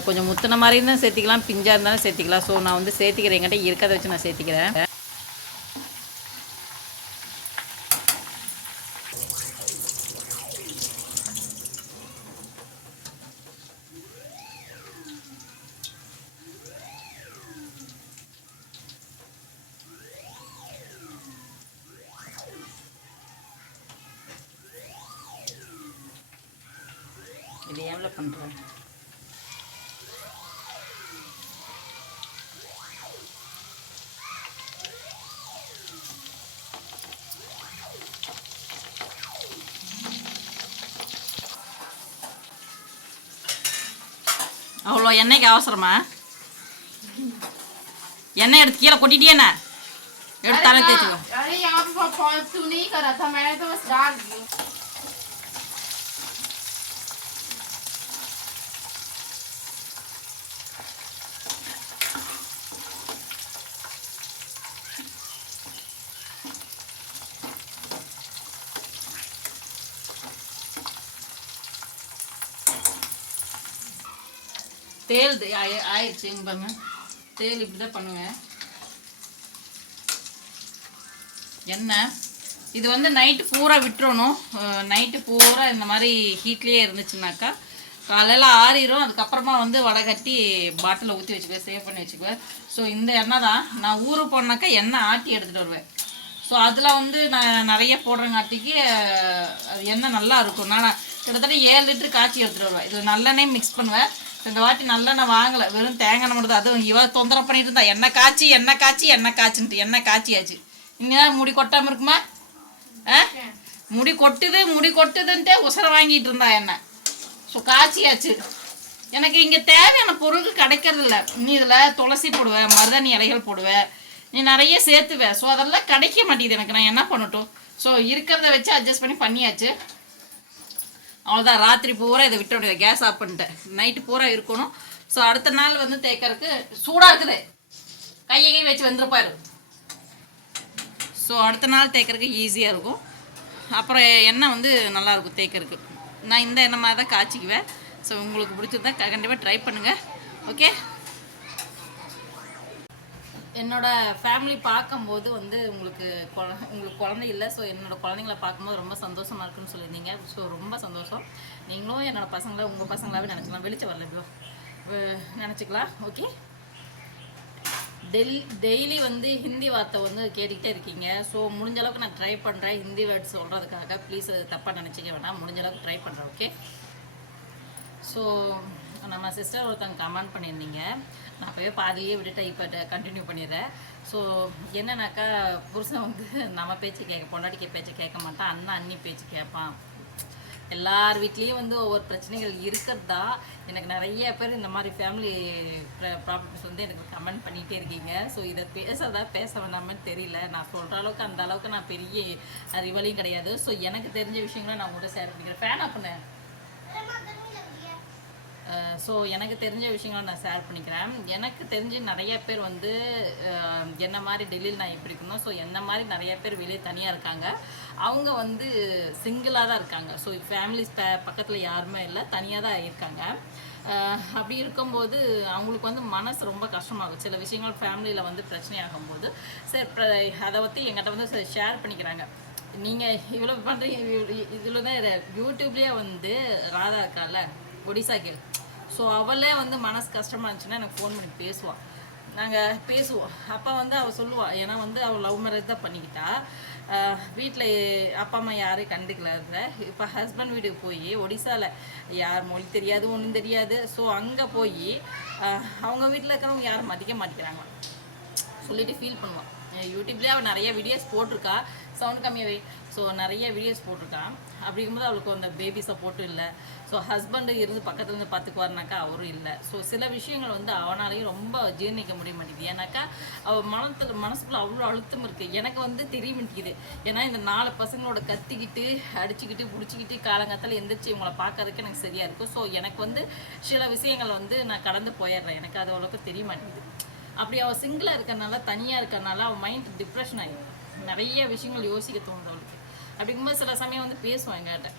கொஞ்சம் முத்தின மாதிரி இருந்தாலும் சேர்த்திக்கலாம். பிஞ்சாக இருந்தாலும் சேர்த்திக்கலாம். ஸோ நான் வந்து சேர்த்திக்கிறேன். என்கிட்ட இருக்கிறத வச்சு நான் சேர்த்திக்கிறேன். இது பண்ணுறேன் அவ்வளோ எண்ணெய்க்கு அவசரமா? எண்ணெய் எடுத்து கீழே கொட்டிட்டேனா எடுத்து தலை தேய்ச்சிக்கோ. தேல் ஆயிடுச்சு பாருங்க. தேல் இப்படி தான் பண்ணுவேன் எண்ணெய். இது வந்து நைட்டு பூரா விட்டுறணும். நைட்டு பூரா இந்த மாதிரி ஹீட்லேயே இருந்துச்சுனாக்கா காலையில் ஆறிடும் அதுக்கப்புறமா வந்து வடை கட்டி பாட்டிலில் ஊற்றி வச்சுக்குவேன் சேவ் பண்ணி வச்சுக்குவேன். ஸோ இந்த எண்ணெய் தான். நான் ஊறு போனாக்கா எண்ணெய் ஆட்டி எடுத்துகிட்டு வருவேன். ஸோ அதில் வந்து நான் நிறைய போடுறங்காட்டிக்கு அது எண்ணெய் நல்லா இருக்கும். நான் கிட்டத்தட்ட ஏழு லிட்டரு காய்ச்சி எடுத்துகிட்டு வருவேன். இது நல்லெண்ணெய் மிக்ஸ் பண்ணுவேன். இந்த வாட்டி நல்லெண்ணெய் வாங்கலை. வெறும் தேங்காய் மட்டும் தான் அதுவும் இவ தொந்தரவு பண்ணிட்டு இருந்தா. எண்ணெய் காய்ச்சி எண்ணெய் காய்ச்சி எண்ணெய் காய்ச்சின்ட்டு. எண்ணெய் காய்ச்சியாச்சு. இன்னும் முடி கொட்டாமல் இருக்குமா? ஆ? முடி கொட்டுது முடி கொட்டுதுன்ட்டே உசரை வாங்கிட்டு இருந்தா என்ன? ஸோ காய்ச்சியாச்சு. எனக்கு இங்கே தேவையான பொருள் கிடைக்கிறது இல்லை. நீ இதில் துளசி போடுவேன் மருதாணி இலைகள் போடுவேன் நீ நிறைய சேர்த்துவேன் ஸோ அதெல்லாம் கிடைக்க மாட்டேங்குது. எனக்கு நான் என்ன பண்ணட்டும்? ஸோ இருக்கிறத வச்சு அட்ஜஸ்ட் பண்ணி பண்ணியாச்சு. அவ்வளோதான் ராத்திரி பூரா இதை விட்டு விடுவேன் கேஸ் ஆஃப் பண்ணிட்டேன். நைட்டு பூரா இருக்கணும். ஸோ அடுத்த நாள் வந்து தேய்க்கறதுக்கு சூடாக இருக்குது. கையை கை வச்சு வந்துருப்பாரு. ஸோ அடுத்த நாள் தேய்க்கறதுக்கு ஈஸியாக இருக்கும். அப்புறம் எண்ணெய் வந்து நல்லாயிருக்கும் தேய்க்கறதுக்கு நான் இந்த எண்ணெய் மாதிரி தான் காய்ச்சிக்குவேன். ஸோ உங்களுக்கு பிடிச்சிருந்தா கண்டிப்பாக ட்ரை பண்ணுங்கள் ஓகே என்னோட ஃபேமிலி பார்க்கும்போது வந்து உங்களுக்கு குழ உங்களுக்கு குழந்தை இல்லை ஸோ என்னோட குழந்தைங்கள பார்க்கும்போது ரொம்ப சந்தோஷமா இருக்குன்னு சொல்லியிருந்தீங்க. ஸோ ரொம்ப சந்தோஷம். நீங்களும் என்னோட பசங்களை உங்கள் பசங்களாவே நினச்சிக்கலாம். வெளிச்சம் வரல இப்போ நினச்சிக்கலாம். ஓகே டெல் டெய்லி வந்து ஹிந்தி வார்த்தை வந்து கேட்டுக்கிட்டே இருக்கீங்க. ஸோ முடிஞ்ச அளவுக்கு நான் ட்ரை பண்ணுறேன் ஹிந்தி வேர்ட்ஸ் சொல்கிறதுக்காக ப்ளீஸ் தப்பாக நினச்சிக்க வேணாம். முடிஞ்ச அளவுக்கு ட்ரை பண்ணுறேன் ஓகே ஸோ நம்ம சிஸ்டர் ஒருத்தவங்க கமெண்ட் பண்ணியிருந்தீங்க. நான் அப்போயே பாதியே விட்டுட்டேன் இப்போ கண்டினியூ பண்ணிடுறேன். ஸோ என்னன்னாக்கா புருஷன் வந்து நம்ம பேச்சு கேட்க பொண்டாட்டிக்க பேச்சு கேட்க மாட்டான் அண்ணன் அண்ணி பேச்சு கேட்பான். எல்லார் வீட்லேயும் வந்து ஒவ்வொரு பிரச்சனைகள் இருக்கிறதா? எனக்கு நிறைய பேர் இந்த மாதிரி ஃபேமிலி ப்ராப்ளம்ஸ் வந்து எனக்கு கமெண்ட் பண்ணிகிட்டே இருக்கீங்க. ஸோ இதை பேசுறதா பேச வேண்டாமன்னு தெரியல. நான் சொல்கிற அளவுக்கு அந்த அளவுக்கு நான் பெரிய அறிவலையும் கிடையாது. ஸோ எனக்கு தெரிஞ்ச விஷயங்களை நான் உங்கள்கிட்ட ஷேர் பண்ணிக்கிறேன். ஃபேன் பண்ணேன் ஸோ எனக்கு தெரிஞ்ச விஷயங்களை நான் ஷேர் பண்ணிக்கிறேன். எனக்கு தெரிஞ்சு நிறைய பேர் வந்து என்ன மாதிரி டெல்லியில் நான் இப்படி இருக்கணும் ஸோ என்ன மாதிரி நிறைய பேர் வெளியே தனியாக இருக்காங்க. அவங்க வந்து சிங்கிளாக தான் இருக்காங்க. ஸோ ஃபேமிலிஸ் பக்கத்தில் யாருமே இல்லை தனியாக தான் இருக்காங்க. அப்படி இருக்கும்போது அவங்களுக்கு வந்து மனசு ரொம்ப கஷ்டமாகும். சில விஷயங்கள் ஃபேமிலியில் வந்து பிரச்சனையாகும் போது சரி அதை பற்றி எங்கிட்ட வந்து ஷேர் பண்ணிக்கிறாங்க. நீங்கள் இவ்வளோ பண்ணுறீங்க இதில் தான் யூடியூப்லேயே வந்து ராதா இருக்கால ஒடிசா கேள். ஸோ அவளே வந்து மனசு கஷ்டமாக இருந்துச்சுன்னா எனக்கு ஃபோன் பண்ணி பேசுவாள் நாங்கள் பேசுவோம். அப்போ வந்து அவள் சொல்லுவாள் ஏன்னா வந்து அவள் லவ் மேரேஜ் தான் பண்ணிக்கிட்டா. வீட்டில் அப்பா அம்மா யாரையும் கண்டுக்கல இருந்த இப்போ ஹஸ்பண்ட் வீட்டுக்கு போய் ஒடிசாவில் யார் மொழி தெரியாது ஒன்றும் தெரியாது. ஸோ அங்கே போய் அவங்க வீட்டில் இருக்கிறவங்க யாரும் மதிக்க மாட்டேங்கிறாங்க. சொல்லிட்டு ஃபீல் பண்ணுவான் யூடியூப்லேயே அவள் நிறைய வீடியோஸ் போட்டிருக்கா. சவுண்ட் கம்மியாகவே ஸோ நிறைய வீடியோஸ் போட்டிருக்கான். அப்படிங்கும்போது அவளுக்கு அந்த பேபி சப்போர்ட்டும் இல்லை. ஸோ ஹஸ்பண்டு இருந்து பக்கத்துல இருந்து பார்த்துக்குவாருனாக்கா அவரும் இல்லை. ஸோ சில விஷயங்கள் வந்து அவனாலையும் ரொம்ப ஜீர்ணிக்க முடிய மாட்டேங்குது. ஏன்னாக்கா அவள் மனத்தில் மனசுக்குள்ள அவ்வளோ அழுத்தம் இருக்குது எனக்கு வந்து தெரிய மாட்டேங்குது. ஏன்னா இந்த நாலு பசங்களோட கத்திக்கிட்டு அடிச்சுக்கிட்டு பிடிச்சிக்கிட்டு காலங்காத்தால எந்திரிச்சு இவங்களை பார்க்கறதுக்கு எனக்கு சரியாக இருக்கும் ஸோ எனக்கு வந்து சில விஷயங்கள் வந்து நான் கடந்து போயிடுறேன். எனக்கு அது அவ்வளோக்கு தெரிய மாட்டேங்குது. அப்படி அவள் சிங்கிளாக இருக்கிறனால தனியாக இருக்கறனால அவள் மைண்ட் டிப்ரெஷன் ஆகிடும் நிறைய விஷயங்கள் யோசிக்க தோணுது அவளுக்கு. அப்படிங்கும்போது சில சமயம் வந்து பேசுவோம் எங்கள்கிட்ட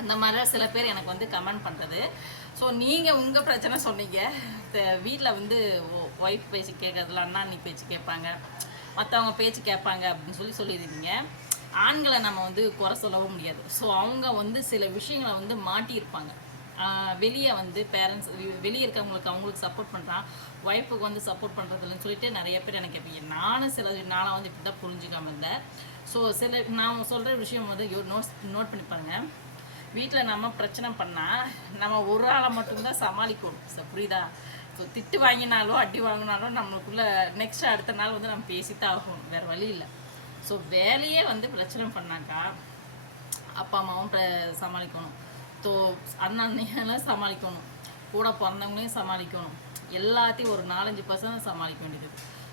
அந்த மாதிரி சில பேர் எனக்கு வந்து கமெண்ட் பண்ணுறது ஸோ நீங்கள் உங்கள் பிரச்சனை சொன்னீங்க. வீட்டில் வந்து ஒய்ஃப் பேச்சு கேட்கறதுல அண்ணா நீ பேச்சு கேட்பாங்க. மற்றவங்க பேச்சு கேட்பாங்க அப்படின்னு சொல்லி சொல்லியிருந்தீங்க. ஆண்களை நம்ம வந்து குறை சொல்லவும் முடியாது. ஸோ அவங்க வந்து சில விஷயங்களை வந்து மாட்டியிருப்பாங்க. வெளியே வந்து பேரண்ட்ஸ் வெளியே இருக்கவங்களுக்கு அவங்களுக்கு சப்போர்ட் பண்ணுறான் ஒய்ஃபுக்கு வந்து சப்போர்ட் பண்ணுறதுலன்னு சொல்லிட்டு நிறைய பேர் எனக்கு கேட்பீங்க. நானும் சில நாளாக வந்து இப்படி தான் புரிஞ்சுக்காம இருந்தேன். ஸோ சில நான் சொல்கிற விஷயம் வந்து நோட் நோட் பண்ணி பாருங்க. வீட்டில் நம்ம பிரச்சனை பண்ணால் நம்ம ஒரு ஆளை மட்டும்தான் சமாளிக்கணும். சார் புரியுதா? ஸோ திட்டு வாங்கினாலும் அடி வாங்கினாலும் நம்மளுக்குள்ள நெக்ஸ்ட் அடுத்த நாள் வந்து நம்ம பேசித்தான் ஆகணும். வேறு வழி இல்லை. ஸோ வேலையே வந்து பிரச்சனை பண்ணாக்கா அப்பா அம்மாவும் சமாளிக்கணும். ஸோ அண்ணன் சமாளிக்கணும். கூட பிறந்தவங்களையும் சமாளிக்கணும். எல்லாத்தையும் ஒரு நாலஞ்சு பர்சன்ட் சமாளிக்க வேண்டியது.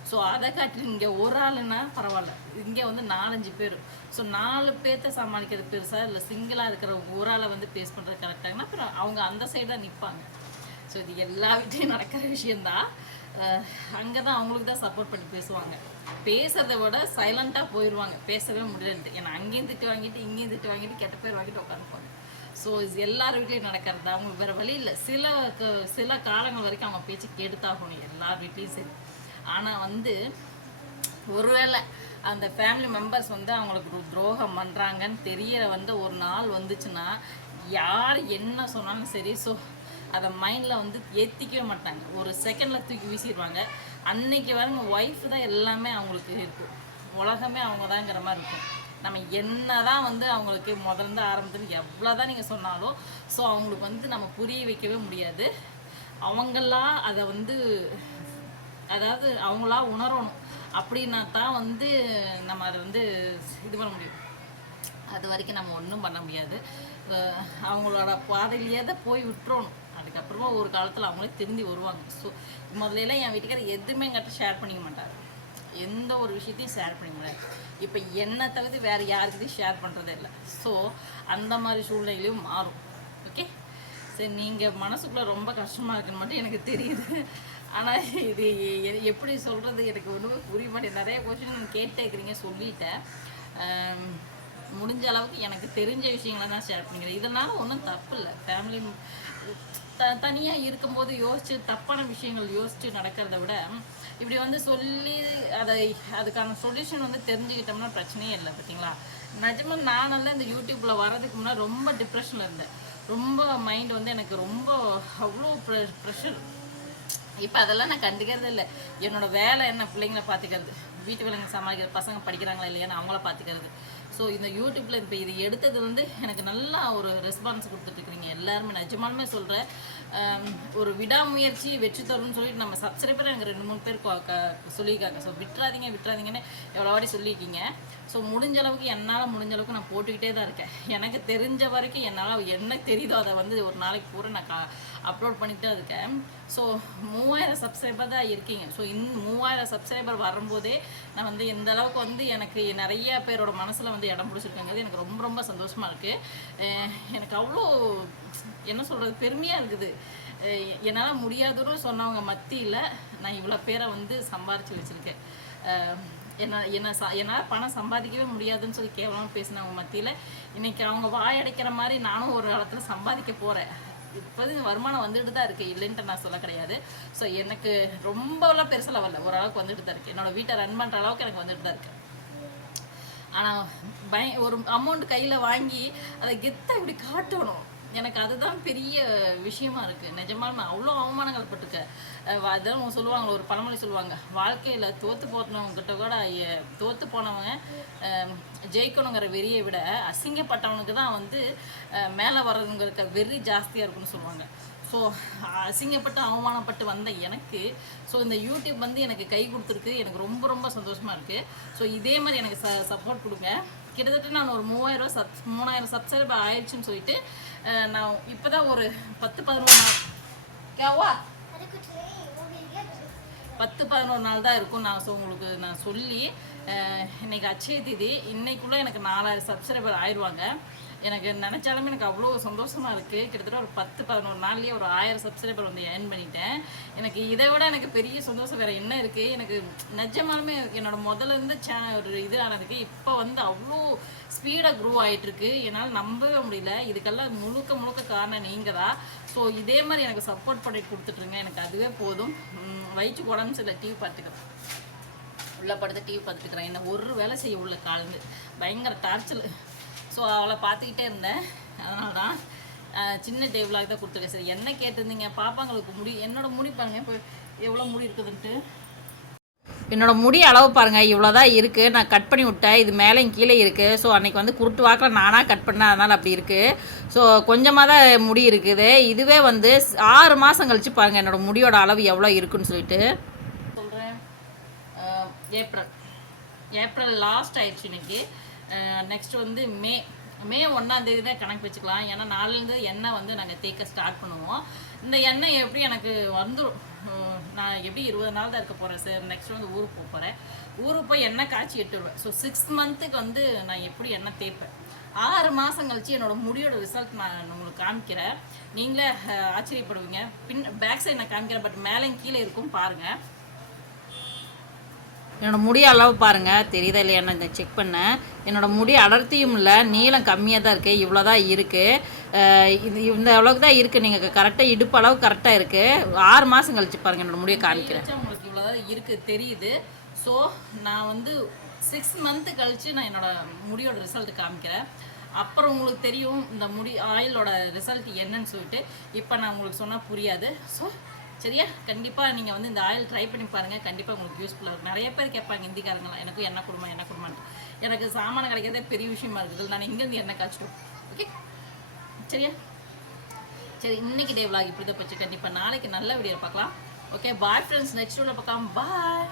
ஸோ அதை காட்டி இங்கே ஒரு ஆளுன்னா பரவாயில்ல. இங்கே வந்து நாலஞ்சு பேர். ஸோ நாலு பேர்த்த சமாளிக்கிறது பெருசாக இல்லை. சிங்கிளாக இருக்கிற ஒரு ஆளை வந்து பேஸ் பண்ணுறது கரெக்டாகனா அப்புறம் அவங்க அந்த சைடு தான் நிற்பாங்க ஸோ இது எல்லா வீட்லேயும் நடக்கிற விஷயந்தான் அங்கே தான் அவங்களுக்கு தான் சப்போர்ட் பண்ணி பேசுவாங்க. பேசுறதை விட சைலண்ட்டாக போயிடுவாங்க பேசவே முடியாது ஏன்னா அங்கேயும் திட்டு வாங்கிட்டு இங்கேயும் திட்டு வாங்கிட்டு கெட்ட பேர் வாங்கிட்டு உட்காந்துப்பாங்க. ஸோ இது எல்லார் வீட்லேயும் நடக்கிறது? அவங்களுக்கு வேறு வழி இல்லை. சில க- சில காலங்கள் வரைக்கும் அவங்க பேச்சு கெடுத்தாகணும் எல்லார் வீட்லேயும் சரி. ஆனால் வந்து ஒருவேளை அந்த ஃபேமிலி மெம்பர்ஸ் வந்து அவங்களுக்கு துரோகம் பண்ணுறாங்கன்னு தெரியற வந்து ஒரு நாள் வந்துச்சுன்னா யார் என்ன சொன்னாலும் சரி ஸோ அதை மைண்டில் வந்து ஏற்றிக்கவே மாட்டாங்க. ஒரு செகண்டில் தூக்கி வீசிடுவாங்க அன்னைக்கு வரவங்க ஒய்ஃப் தான் எல்லாமே அவங்களுக்கு இருக்கும் உலகமே அவங்க தாங்கிற மாதிரி இருக்கும். நம்ம என்ன தான் வந்து அவங்களுக்கு முதல்ல ஆரம்பத்துல எவ்வளோ தான் நீங்கள் சொன்னாலும் ஸோ அவங்களுக்கு வந்து நம்ம புரிய வைக்கவே முடியாது. அவங்களாம் அதை வந்து அதாவது அவங்களா உணரணும். அப்படின்னா தான் வந்து நம்ம அதை வந்து இது பண்ண முடியும். அது வரைக்கும் நம்ம ஒன்றும் பண்ண முடியாது. அவங்களோட பாதையிலேயே தான் போய் விட்டுறணும். அதுக்கப்புறமா ஒரு காலத்தில் அவங்களே திரும்பி வருவாங்க. ஸோ முதல்ல என் வீட்டுக்காரர் எதுவுமே எங்கிட்ட ஷேர் பண்ணிக்க மாட்டார். எந்த ஒரு விஷயத்தையும் ஷேர் பண்ணிக்க முடியாது இப்போ என்னை தவிர்த்து வேறு யாருக்கிட்டையும் ஷேர் பண்ணுறதே இல்லை. ஸோ அந்த மாதிரி சூழ்நிலையிலும் மாறும். ஓகே சரி நீங்கள் மனசுக்குள்ளே ரொம்ப கஷ்டமாக இருக்குன்னு மட்டும் எனக்கு தெரியுது. ஆனால் இது எப்படி சொல்கிறது எனக்கு ஒன்றுமே புரிய மாட்டேன் நிறைய கொஸ்டின் கேட்டுக்கிறீங்க சொல்லிட்டேன். முடிஞ்ச அளவுக்கு எனக்கு தெரிஞ்ச விஷயங்களை தான் ஷேர் பண்ணிக்கிறேன். இதனால் ஒன்றும் தப்பு இல்லை. ஃபேமிலி த தனியாக இருக்கும்போது யோசித்து தப்பான விஷயங்கள் யோசித்து நடக்கிறத விட இப்படி வந்து சொல்லி அதை அதுக்கான சொல்யூஷன் வந்து தெரிஞ்சுக்கிட்டோம்னா பிரச்சனையே இல்லை பார்த்தீங்களா? நிஜமாக நானெல்லாம் இந்த யூடியூப்பில் வர்றதுக்கு முன்னாடி ரொம்ப டிப்ரெஷனில் இருந்தேன். ரொம்ப மைண்ட் வந்து எனக்கு ரொம்ப அவ்வளோ ப்ரெஷர் இப்போ அதெல்லாம் நான் கண்டுக்கிறதே இல்லை. என்னோட வேலை என்ன? பிள்ளைங்கள பார்த்துக்கிறது வீட்டு வேலைங்க சமாளிக்கிறது. பசங்க படிக்கிறாங்களா இல்லையான்னு அவங்கள பார்த்துக்கிறது ஸோ இந்த யூடியூப்பில் இப்போ இது எடுத்தது வந்து எனக்கு நல்லா ஒரு ரெஸ்பான்ஸ் கொடுத்துட்ருக்குறீங்க எல்லாருமே நிஜமாலுமே சொல்கிறேன் ஒரு விடாமுயற்சி வெற்றி தரும்னு சொல்லிட்டு நம்ம சப்ஸ்கிரைபர் எனக்கு ரெண்டு மூணு பேர் க- சொல்லியிருக்காங்க. ஸோ விட்டுறாதீங்க விட்டுறாதீங்கன்னு எவ்வளோ வாடி சொல்லியிருக்கீங்க. ஸோ முடிஞ்ச அளவுக்கு என்னால் முடிஞ்ச அளவுக்கு நான் போட்டுக்கிட்டே தான் இருக்கேன். எனக்கு தெரிஞ்ச வரைக்கும் என்னால் என்ன தெரியுதோ அதை வந்து ஒரு நாளைக்கு பூரா நான் கா அப்லோட் பண்ணிட்டு தான் இருக்கேன். ஸோ மூவாயிரம் சப்ஸ்கிரைபர் தான் இருக்கீங்க. ஸோ இந்த மூவாயிரம் சப்ஸ்கிரைபர் வரும்போதே நான் வந்து எந்த அளவுக்கு வந்து எனக்கு நிறைய பேரோட மனசில் வந்து இடம் பிடிச்சிருக்கங்கிறது எனக்கு ரொம்ப ரொம்ப சந்தோஷமாக இருக்குது எனக்கு அவ்வளோ என்ன சொல்கிறது பெருமையாக இருக்குது. என்னால் முடியாதுன்னு சொன்னவங்க மத்தியில் நான் இவ்வளோ பேரை வந்து சம்பாரிச்சு வச்சுருக்கேன். என்ன என்ன ச என்னால் பணம் சம்பாதிக்கவே முடியாதுன்னு சொல்லி கேவலமாக பேசினவங்க மத்தியில். இன்னைக்கு அவங்க வாயடைக்கிற மாதிரி நானும் ஒரு காலத்தில் சம்பாதிக்க போகிறேன் இப்போது வருமானம் வந்துட்டு தான் இருக்குது இல்லைன்ட்டு நான் சொல்ல கிடையாது. ஸோ எனக்கு ரொம்பலாம் பெருசில் வரல ஓரளவுக்கு வந்துட்டு தான் இருக்குது என்னோட வீட்டை ரன் பண்ணுற அளவுக்கு எனக்கு வந்துட்டு தான் இருக்குது ஆனால் பய ஒரு அமௌண்ட் கையில் வாங்கி அதை கெத்தாக இப்படி காட்டணும். எனக்கு அதுதான் பெரிய விஷயமா இருக்குது நிஜமாக நான் அவ்வளோ அவமானங்கள் பட்டிருக்கேன். அதான் அவங்க சொல்லுவாங்க ஒரு பழமொழி சொல்லுவாங்க. வாழ்க்கையில் தோற்று போனவங்ககிட்ட கூட தோற்று போனவங்க ஜெயிக்கணுங்கிற வெறியை விட அசிங்கப்பட்டவனுக்கு தான் வந்து மேலே வர்றதுங்கிற வெறி ஜாஸ்தியாக இருக்குன்னு சொல்லுவாங்க. ஸோ அசிங்கப்பட்டு அவமானப்பட்டு வந்த எனக்கு ஸோ இந்த யூடியூப் வந்து எனக்கு கை கொடுத்துருக்கு. எனக்கு ரொம்ப ரொம்ப சந்தோஷமாக இருக்குது ஸோ இதே மாதிரி எனக்கு ச சப்போர்ட் கொடுங்க. கிட்டத்தட்ட நான் ஒரு மூவாயிரம் சப் மூணாயிரம் சப்ஸ்கிரைபர் ஆயிடுச்சுன்னு சொல்லிட்டு நான் இப்போ தான் ஒரு பத்து பதினோரு நாள். கேவா? பத்து பதினோரு நாள் தான் இருக்கும். நான் ஸோ உங்களுக்கு நான் சொல்லி இன்னைக்கு அச்சய தேதி. இன்னைக்குள்ளே எனக்கு நாலாயிரம் சப்ஸ்கிரைபர் ஆயிடுவாங்க. எனக்கு நினச்சாலுமே எனக்கு அவ்வளோ சந்தோஷமாக இருக்குது கிட்டத்தட்ட ஒரு பத்து பதினோரு நாள்லேயே ஒரு ஆயிரம் சப்ஸ்கிரைபர் வந்து ஏர்ன் பண்ணிட்டேன். எனக்கு இதை விட எனக்கு பெரிய சந்தோஷம் வேறு என்ன இருக்குது எனக்கு நிஜமாலுமே என்னோட முதல்ல இருந்து சே ஒரு இது ஆனதுக்கு இப்போ வந்து அவ்வளோ ஸ்பீடாக க்ரோ ஆகிட்டுருக்கு என்னால் நம்பவே முடியல. இதுக்கெல்லாம் முழுக்க முழுக்க காரணம் நீங்கள் தான். ஸோ இதே மாதிரி எனக்கு சப்போர்ட் பண்ணி கொடுத்துட்ருங்க எனக்கு அதுவே போதும். வயிற்று வயிற்றுக்கு உடம்பு சில டிவி பார்த்துக்கிறேன் உள்ள படுத்து டிவி பார்த்துக்கிறேன் என்ன ஒரு வேலை செய்ய உள்ள காலந்து பயங்கர டார்ச்சல் ஸோ அவளை பார்த்துக்கிட்டே இருந்தேன். அதனால தான் சின்ன டேபிளாக தான் கொடுத்துருக்கேன் சரி என்ன கேட்டிருந்தீங்க? பாப்பாங்களுக்கு முடி என்னோட முடி பாருங்க இப்போ எவ்வளோ முடி இருக்குதுன்ட்டு. என்னோட முடி அளவு பாருங்க இவ்வளோதான் இருக்குது நான் கட் பண்ணி விட்டேன். இது மேலேயும் கீழே இருக்குது ஸோ அன்றைக்கி வந்து குருட்டு வாக்கில் நானாக கட் பண்ணேன். அதனால் அப்படி இருக்குது ஸோ கொஞ்சமாக தான் முடி இருக்குது. இதுவே வந்து ஆறு மாதம் கழிச்சு பாருங்கள் என்னோட முடியோட அளவு எவ்வளோ இருக்குன்னு சொல்லிட்டு. சொல்கிறேன் ஏப்ரல். ஏப்ரல் லாஸ்ட் ஆயிடுச்சு இன்னைக்கு. நெக்ஸ்ட் வந்து மே மே ஒன்றாந்தேதி தான் கணக்கு வச்சுக்கலாம். ஏன்னா நாலுலேருந்து எண்ணெய் வந்து நாங்கள் தேய்க்க ஸ்டார்ட் பண்ணுவோம். இந்த எண்ணெய் எப்படி எனக்கு வந்துடும் நான் எப்படி இருபது நாள் தான் இருக்க போகிறேன் சார் நெக்ஸ்ட் வந்து ஊருக்கு போக போகிறேன் ஊருக்கு போய் எண்ணெய் காய்ச்சி எட்டுருவேன் ஸோ சிக்ஸ் மந்த்துக்கு வந்து நான் எப்படி எண்ணெய் தேய்ப்பேன்? ஆறு மாதம் கழிச்சு என்னோட முடியோட ரிசல்ட் நான் உங்களுக்கு காமிக்கிறேன். நீங்களே ஆச்சரியப்படுவீங்க. பின் பேக் சைடு நான் காமிக்கிறேன் பட் மேலேயும் கீழே இருக்கும் பாருங்கள் என்னோடய முடி அளவு பாருங்கள் தெரியுதா இல்லையா? நான் இந்த செக் பண்ணேன். என்னோடய முடி அடர்த்தியும் இல்லை நீளம் கம்மியாக தான் இருக்குது இவ்வளோ தான் இருக்குது இது இந்த அளவுக்கு தான் இருக்குது நீங்கள் கரெக்டாக இடுப்பு அளவு கரெக்டாக இருக்குது ஆறு மாதம் கழிச்சு பாருங்கள் என்னோடய முடியை காமிக்கிறேன். உங்களுக்கு இவ்வளோ தான் இருக்குது தெரியுது. ஸோ நான் வந்து சிக்ஸ் மந்த்து கழித்து நான் என்னோடய முடியோட ரிசல்ட் காமிக்கிறேன். அப்புறம் உங்களுக்கு தெரியும் இந்த முடி ஆயிலோட ரிசல்ட் என்னன்னு சொல்லிட்டு. இப்போ நான் உங்களுக்கு சொன்னால் புரியாது. ஸோ சரியா? கண்டிப்பாக நீங்கள் வந்து இந்த ஆயில் ட்ரை பண்ணி பாருங்கள் கண்டிப்பாக உங்களுக்கு யூஸ்ஃபுல்லாக இருக்கும். நிறைய பேர் கேட்பாங்க ஹிந்திக்காரங்களாம் எனக்கும் என்ன குடும்பம் என்ன குடும்பம்னு எனக்கு சாமானம் கிடைக்கிறதே பெரிய விஷயமா இருக்குது. நான் இங்கேருந்து என்ன காய்ச்சிடும் ஓகே சரியா? சரி இன்னைக்கு டே vlog இப்படி தான் போச்சு. கண்டிப்பாக நாளைக்கு நல்ல வீடியோ பார்க்கலாம். Okay bye friends next video பார்க்கலாம். பாய்